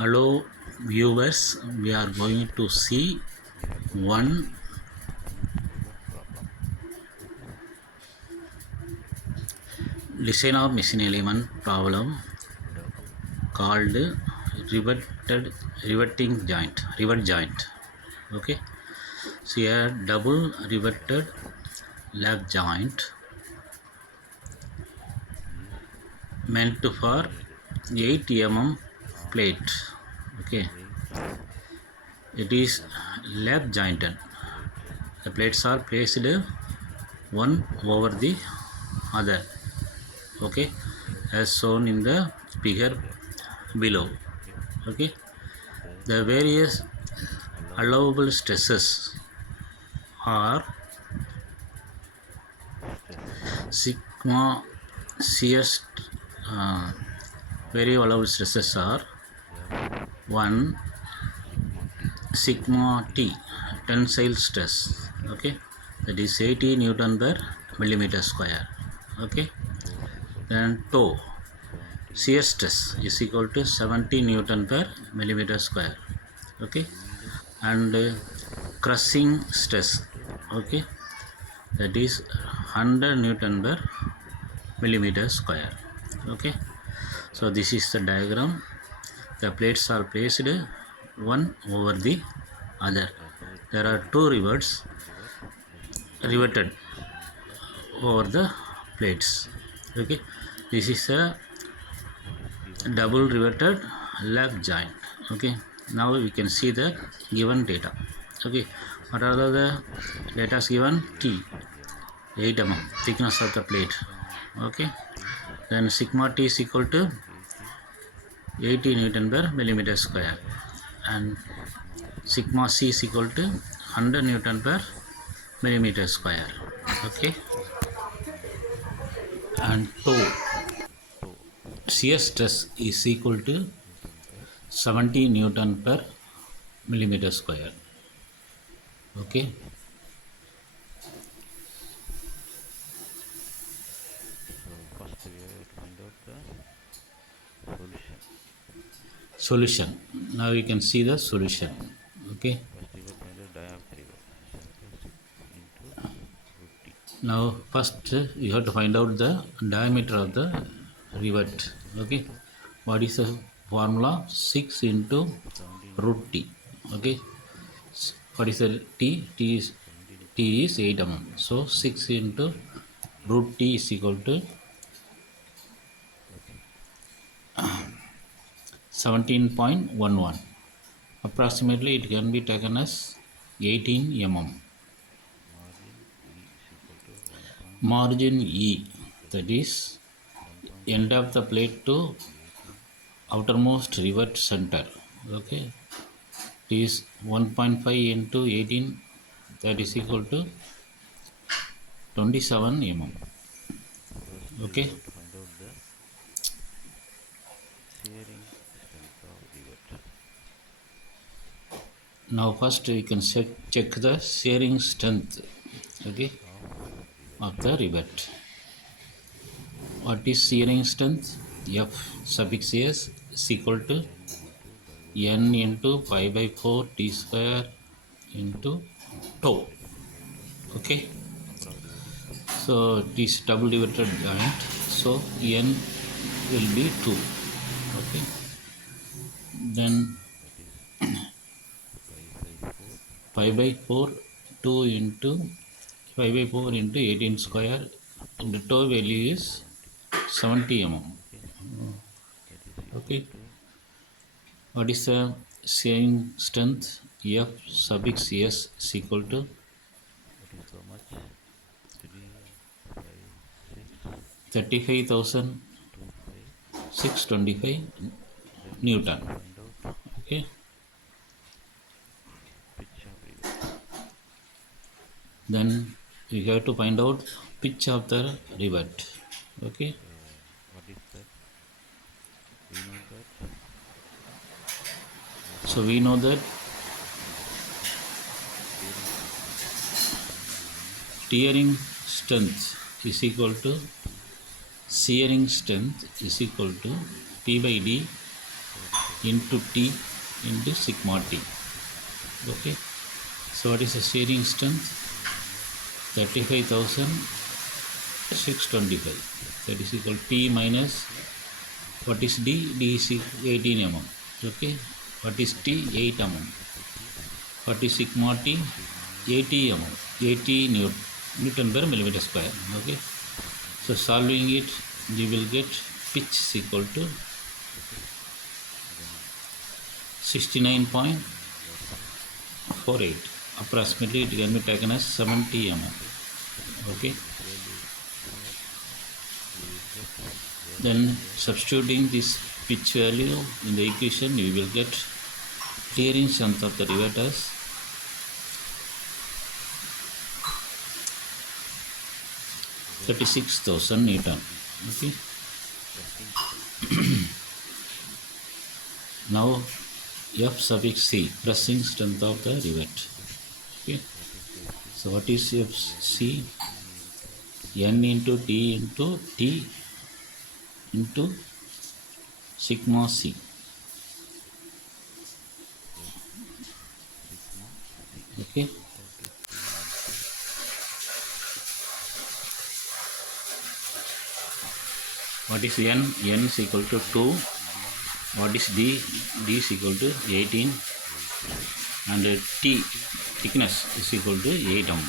Hello viewers, we are going to see one design of machine element problem called riveting joint, rivet joint. Okay, so here double riveted leg joint meant for 8 plate. Okay, it is leg jointed. The plates are placed one over the other. Okay, as shown in the figure below. Okay, the various allowable stresses are sigma CS. uh, Very allowable stresses are 1 sigma T tensile stress. Okay, that is 80 Newton per millimeter square. Okay, then toe shear stress is equal to 70 Newton per millimeter square. Okay, and crushing stress. Okay, that is 100 Newton per millimeter square. Okay, so this is the diagram. The plates are placed one over the other. There are two rivets riveted over the plates. Okay, this is a double riveted leg joint. Okay, now we can see the given data. Okay, what are the data given? T 8 thickness of the plate. Okay, then sigma T is equal to 80 Newton per millimeter square, and sigma C is equal to 100 Newton per millimeter square. Okay, and toe shear stress is equal to 70 Newton per millimeter square. Okay, solution. Now you can see the solution. Okay, now first you have to find out the diameter of the rivet. Okay, what is the formula? 6 into root T. Okay, what is the T? T is 8 so 6 into root T is equal to 17.11. Approximately it can be taken as 18 Margin E, that is end of the plate to outermost rivet center. Okay, it is 1.5 into 18, that is equal to 27 Okay, now first we can check the shearing strength. Okay, of the rivet. What is shearing strength? F suffix S is equal to N into pi by 4 T square into tau. Okay, so it is double riveted joint, so N will be 2. Okay, then pi by 4 2 into pi by 4 into 18 square, and the tau value is 70 Okay, what is the shearing strength? F suffix S is equal to 35,625 Newton. Okay, then we have to find out pitch of the rivet. Okay, so we know that tearing strength is equal to shearing strength is equal to P by D into T into sigma T. Okay. So what is the steering strength? 35,625. That is equal to T minus what is D? D is 18 mm. Okay. What is T? 8 mm. What is sigma T? 80 mm. 80 Newton per millimeter square. Okay. So solving it, you will get pitch is equal to 69.48. Approximately it can be taken as 70 mm. Okay. Then substituting this pitch value in the equation, we will get clearing strength of the rivet as 36,000 Newton. Okay. Now F suffix C, pressing strength of the rivet. Okay. So what is FC? N into T into T into sigma C. Okay. What is N? N is equal to 2. What is D? D is equal to 18. And T, thickness, is equal to 8 mm.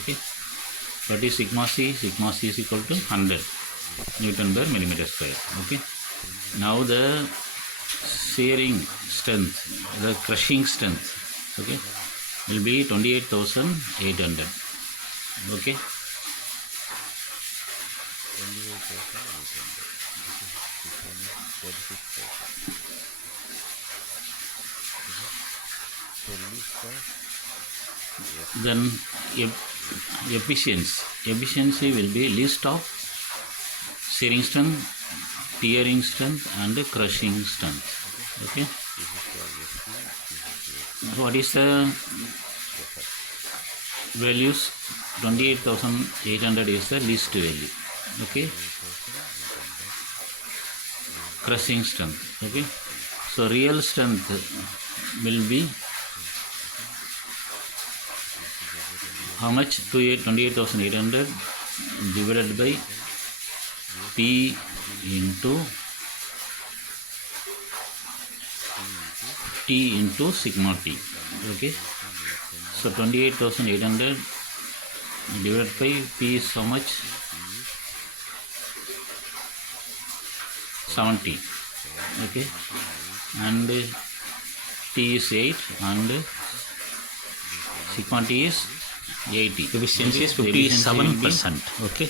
Okay. What is sigma C? Sigma C is equal to 100 Newton per millimeter square. Okay. Now the shearing strength, the crushing strength, okay, will be 28,800. Okay. 28,800. Then efficiency will be list of shearing strength, tearing strength and crushing strength. Okay. What is the values? 28,800 is the least value. Okay. Crushing strength. Okay. So real strength will be how much? 28,800 divided by P into T into sigma T. Okay. So 28,800 divided by P is how much? 70. Okay. And T is 8 and sigma T is 80. Efficiency is 57%. Okay.